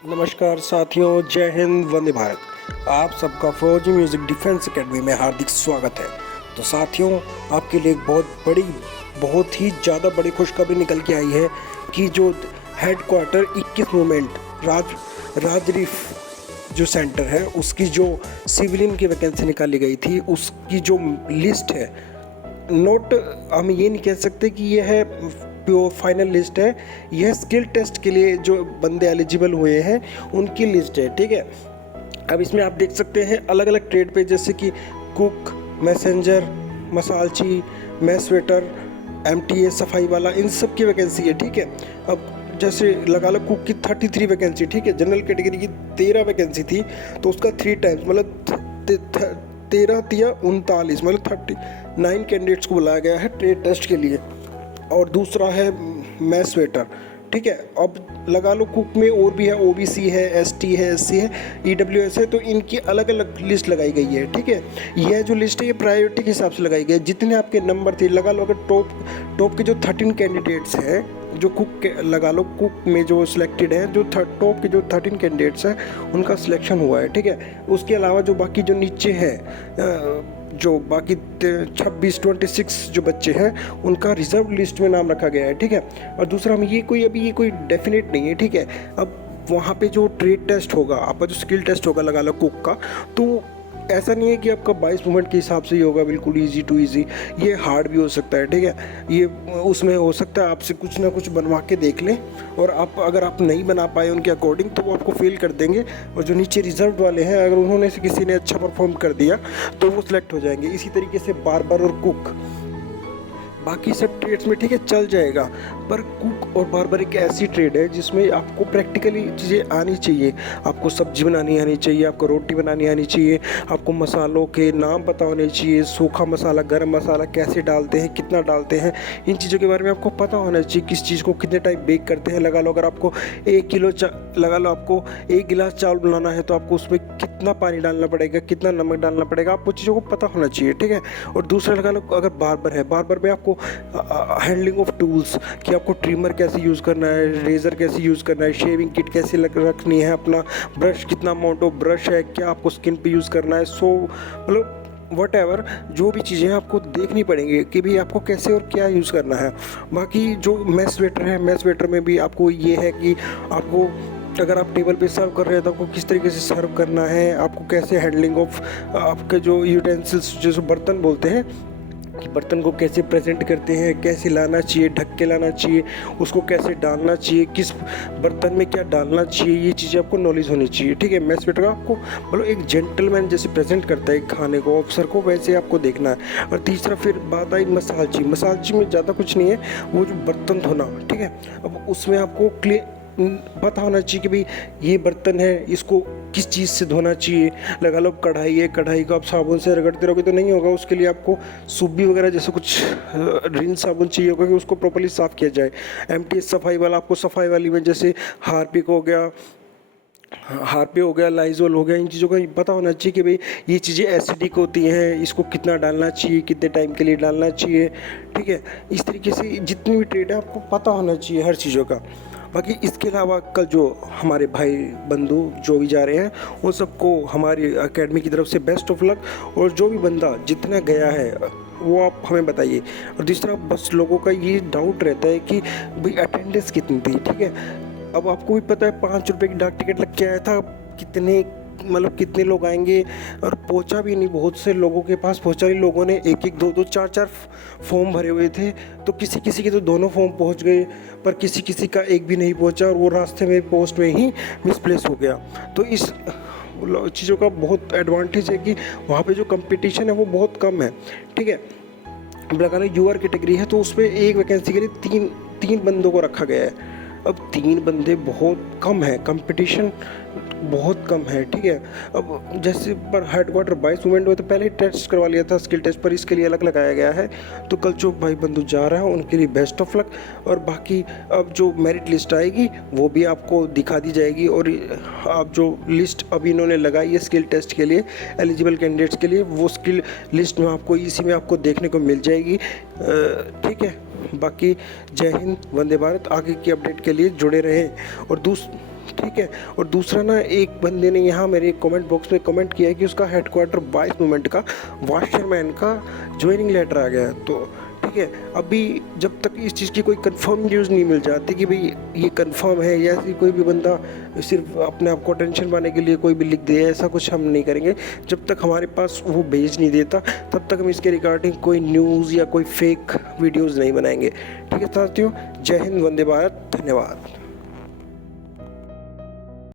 नमस्कार साथियों, जय हिंद, वंदे भारत। आप सबका फौजी म्यूज़िक डिफेंस एकेडमी में हार्दिक स्वागत है। तो साथियों, आपके लिए एक बहुत ही ज़्यादा बड़ी खुशखबरी निकल के आई है कि जो हेडक्वार्टर 21 मूवमेंट राजरीफ जो सेंटर है उसकी जो सिविलियन की वैकेंसी निकाली गई थी उसकी जो लिस्ट है, नोट हम ये नहीं कह सकते कि यह है प्योर फाइनल लिस्ट है, यह स्किल टेस्ट के लिए जो बंदे एलिजिबल हुए हैं उनकी लिस्ट है। ठीक है, अब इसमें आप देख सकते हैं अलग अलग ट्रेड पे, जैसे कि कुक, मैसेंजर, मसालची, मैस वेटर, एमटीए सफाई वाला, इन सब की वैकेंसी है। ठीक है, अब जैसे लगा लो कुक की 33 वैकेंसी, ठीक है, जनरल कैटेगरी की 13 वैकेंसी थी तो उसका 3 टाइम्स मतलब 13 तिया 39 मतलब 39 कैंडिडेट्स को बुलाया गया है ट्रेड टेस्ट के लिए। और दूसरा है मैस वेटर। ठीक है, अब लगा लो कुक में और भी है, ओबीसी है, एसटी है, एससी है, ईडब्ल्यूएस है, तो इनकी अलग अलग लिस्ट लगाई गई है। ठीक है, यह जो लिस्ट है ये प्रायोरिटी के हिसाब से लगाई गई है, जितने आपके नंबर थे। लगा लो अगर टॉप के जो 13 कैंडिडेट्स हैं, जो कुक के लगा लो कुक में जो सिलेक्टेड है, जो टॉप के जो 13 कैंडिडेट्स हैं उनका सिलेक्शन हुआ है। ठीक है, उसके अलावा जो बाकी जो नीचे है, जो बाकी 26 जो बच्चे हैं उनका रिजर्व लिस्ट में नाम रखा गया है। ठीक है, और दूसरा हम ये कोई डेफिनेट नहीं है। ठीक है, अब वहाँ पे जो ट्रेड टेस्ट होगा, आपका जो स्किल टेस्ट होगा लगा लो कुक का, तो ऐसा नहीं है कि आपका 22 मोमेंट के हिसाब से ही होगा बिल्कुल इजी टू इजी, ये हार्ड भी हो सकता है। ठीक है, ये उसमें हो सकता है आपसे कुछ ना कुछ बनवा के देख लें और अगर आप नहीं बना पाए उनके अकॉर्डिंग तो वो आपको फेल कर देंगे। और जो नीचे रिजर्व वाले हैं, अगर उन्होंने से किसी ने अच्छा परफॉर्म कर दिया तो वो सिलेक्ट हो जाएंगे। इसी तरीके से बार्बर और कुक, बाकी सब ट्रेड्स में ठीक है चल जाएगा, पर कुक और बार्बर एक ऐसी ट्रेड है जिसमें आपको प्रैक्टिकली चीज़ें आनी चाहिए। आपको सब्जी बनानी आनी चाहिए, आपको रोटी बनानी आनी चाहिए, आपको मसालों के नाम पता होने चाहिए, सूखा मसाला, गरम मसाला कैसे डालते हैं, कितना डालते हैं, इन चीज़ों के बारे में आपको पता होना चाहिए। किस चीज़ को कितने टाइम बेक करते हैं। लगा लो अगर आपको 1 किलो लगा लो आपको 1 गिलास चावल बनाना है तो आपको उसमें कितना पानी डालना पड़ेगा, कितना नमक डालना पड़ेगा, आपको चीज़ों को पता होना चाहिए। ठीक है, और दूसरा लगा लो अगर बार्बर है, बार्बर में आपको हैंडलिंग ऑफ टूल्स कि आपको ट्रिमर कैसे यूज़ करना है, रेज़र कैसे यूज़ करना है, शेविंग किट कैसे रखनी है, अपना ब्रश कितना अमाउंट ऑफ ब्रश है, क्या आपको स्किन पे यूज़ करना है, सो मतलब वट एवर जो भी चीज़ें आपको देखनी पड़ेंगी कि भाई आपको कैसे और क्या यूज़ करना है। बाकी जो मैस वेटर है, मैस वेटर में भी आपको ये है कि आपको अगर आप टेबल पे सर्व कर रहे हैं तो आपको किस तरीके से सर्व करना है, आपको कैसे हैंडलिंग ऑफ आपके जो यूटेंसिल्स जो बर्तन बोलते हैं कि बर्तन को कैसे प्रेजेंट करते हैं, कैसे लाना चाहिए, ढक के लाना चाहिए, उसको कैसे डालना चाहिए, किस बर्तन में क्या डालना चाहिए, ये चीज़ें आपको नॉलेज होनी चाहिए। ठीक है, मैस वेटर आपको मतलब एक जेंटलमैन जैसे प्रेजेंट करता है खाने को, ऑफिसर को, वैसे आपको देखना है। और तीसरा फिर बात आई मसालची। मसालची में ज़्यादा कुछ नहीं है, वो जो बर्तन धोना। ठीक है, अब उसमें आपको पता होना चाहिए कि भाई ये बर्तन है, इसको किस चीज़ से धोना चाहिए। लगा लो कढ़ाई है, कढ़ाई को आप साबुन से रगड़ते रहोगे तो नहीं होगा, उसके लिए आपको सूबी वगैरह जैसे कुछ रिन साबुन चाहिए होगा कि उसको प्रॉपर्ली साफ़ किया जाए। एमटीएस सफाई वाला, आपको सफाई वाली में जैसे हार्पिक हो गया, लाइजोल हो गया, इन चीज़ों का पता होना चाहिए कि भाई ये चीज़ें एसिडिक होती हैं, इसको कितना डालना चाहिए, कितने टाइम के लिए डालना चाहिए। ठीक है, इस तरीके से जितनी भी ट्रेड है आपको पता होना चाहिए हर चीज़ों का। बाकी इसके अलावा कल जो हमारे भाई बंधु जो भी जा रहे हैं उन सबको हमारी एकेडमी की तरफ से बेस्ट ऑफ लक। और जो भी बंदा जितना गया है वो आप हमें बताइए। और दूसरा बस लोगों का ये डाउट रहता है कि भाई अटेंडेंस कितनी थी। ठीक है, अब आपको भी पता है 5 रुपये की डाक टिकट लग के आया था, कितने लोग आएंगे, और पहुंचा भी नहीं, बहुत से लोगों के पास पहुंचा नहीं। लोगों ने 1-1, 2-2, 4-4 फॉर्म भरे हुए थे, तो किसी के तो दोनों फॉर्म पहुंच गए, पर किसी का एक भी नहीं पहुंचा और वो रास्ते में पोस्ट में ही मिसप्लेस हो गया। तो इस चीज़ों का बहुत एडवांटेज है कि वहाँ पे जो कंपटीशन है वो बहुत कम है। ठीक है, अब लगा लो यूआर कैटेगरी है तो उसमें एक वैकेंसी के लिए तीन बंदों को रखा गया है। अब 3 बंदे बहुत कम है, कंपटीशन बहुत कम है। ठीक है, अब जैसे पर हेडक्वार्टर 22 मूवमेंट में तो पहले ही टेस्ट करवा लिया था स्किल टेस्ट, पर इसके लिए अलग लगाया गया है। तो कल जो भाई बंधु जा रहा है उनके लिए बेस्ट ऑफ लक। और बाकी अब जो मेरिट लिस्ट आएगी वो भी आपको दिखा दी जाएगी। और अब जो लिस्ट अभी इन्होंने लगाई है स्किल टेस्ट के लिए एलिजिबल कैंडिडेट्स के लिए, वो स्किल लिस्ट में आपको इसी में आपको देखने को मिल जाएगी। ठीक है, बाकी जय हिंद, वंदे भारत। आगे की अपडेट के लिए जुड़े रहें। और ठीक है। और दूसरा ना, एक बंदे ने यहाँ मेरे कमेंट बॉक्स में कमेंट किया है कि उसका हेडक्वार्टर 22 मूवमेंट का वॉशरमैन का ज्वाइनिंग लेटर आ गया है। तो ठीक है, अभी जब तक इस चीज़ की कोई कंफर्म न्यूज़ नहीं मिल जाती कि भाई ये कंफर्म है, या ऐसी कोई भी बंदा सिर्फ अपने आप को टेंशन पाने के लिए कोई भी लिख दे, ऐसा कुछ हम नहीं करेंगे। जब तक हमारे पास वो भेज नहीं देता तब तक हम इसके रिगार्डिंग कोई न्यूज़ या कोई फेक वीडियोज़ नहीं बनाएंगे। ठीक है साथियों, जय हिंद, वंदे भारत, धन्यवाद।